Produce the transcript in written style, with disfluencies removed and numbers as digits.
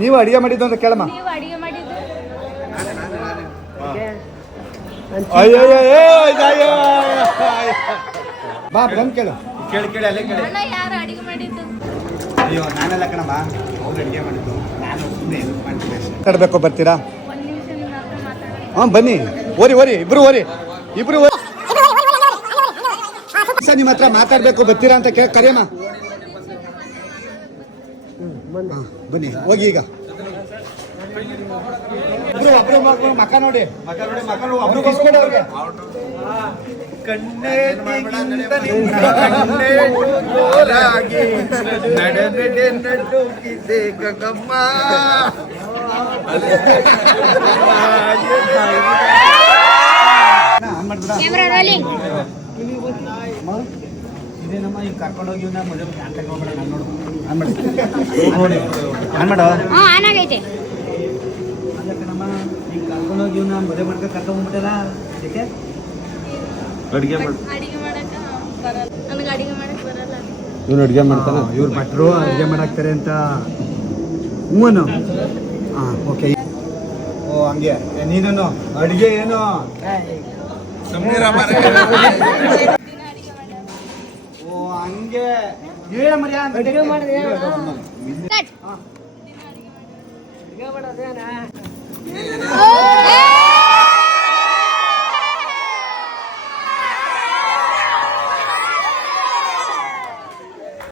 ನೀವು ಅಡಿಗೆ ಮಾಡಿದ್ದು ಅಂತ ಕೇಳಮ್ಮ. ನೀವು ಅಡಿಗೆ ಮಾಡಿದ್ದು ಅಯ್ಯೋ ಬಾ ಬಂದು ಕೇಳು. ಕೇಳಿ ಅಲ್ಲೇ ಕೇಳಿ. ಅಣ್ಣ ಯಾರು ಅಡಿಗೆ ಮಾಡಿದ್ದು? ಅಯ್ಯೋ ನಾನೆಲ್ಲ ಕಣಮ್ಮ, ಅವ್ರು ಅಡಿಗೆ ಮಾಡಿದ್ದು. ನಾನು ಸುಮ್ಮನೆ ಮಾತಾಡಬೇಕು. ಬರ್ತೀರಾ? ಒಂದು ನಿಮಿಷ ನಿಮ್ಮ ಹತ್ರ ಮಾತಾಡಿ. ಹಾಂ ಬನ್ನಿ. ಓರಿ ಇಬ್ರು ಸರ್ ನಿಮ್ಮ ಹತ್ರ ಮಾತಾಡಬೇಕು. ಬರ್ತೀರಾ ಅಂತ ಕರಿಯಮ್ಮ. ಬನ್ನಿ ಹೋಗಿ. ಈಗ ಒಬ್ರು ಮಕ್ಕ ನೋಡಿ ಒಬ್ರು ಬಸ್ಕೊಂಡು ಅವ್ರಿಗೆ ಕಣ್ಣೇ ನಡುಕಿದೆ ಗಗಮ್ಮ. ಇದೇನಮ್ಮ ಈಗ ಕರ್ಕೊಂಡೋಗಿ ಮದುವೆ ಕಾಂಟ್ಯಾಕ್ಟ್ ಹೋಗ್ಬೇಡ. ನಾನು ನೋಡು ಆನ್ ಮಾಡು. ಆನ್ ಆಗೈತೆ. ಅಲ್ಲ ಕಣಮ್ಮ, ಈಗ ಕರ್ಕೊಂಡೋಗಿ ಮದುವೆ ಮಾಡ್ಕೊಂಡು ಕರ್ಕೊಂಡ್ಬಿಟ್ಟಲ್ಲ. ಯಾಕೆ ಅಡುಗೆ ಮಾಡಕ್ಕೆ ಬರಲ್ಲ. ನನಗೆ ಅಡಿಗೆ ಮಾಡಕ್ಕೆ ಬರಲ್ಲ. ಇವ್ರು ಅಡುಗೆ ಮಾಡ್ತಾನ. ಇವ್ರು ಭಟ್ರು ಅಡುಗೆ ಮಾಡಾಕ್ತಾರೆ ಅಂತ. ಹೂವನು ಹಾಂ ಓಕೆ. ಓ ಹಂಗೆ ನೀನು ಅಡುಗೆ ಏನು ಓ ಹಂಗೆ ಹೇಳ ಮರ್ಯಾ. ಅಡುಗೆ ಮಾಡಿದೆ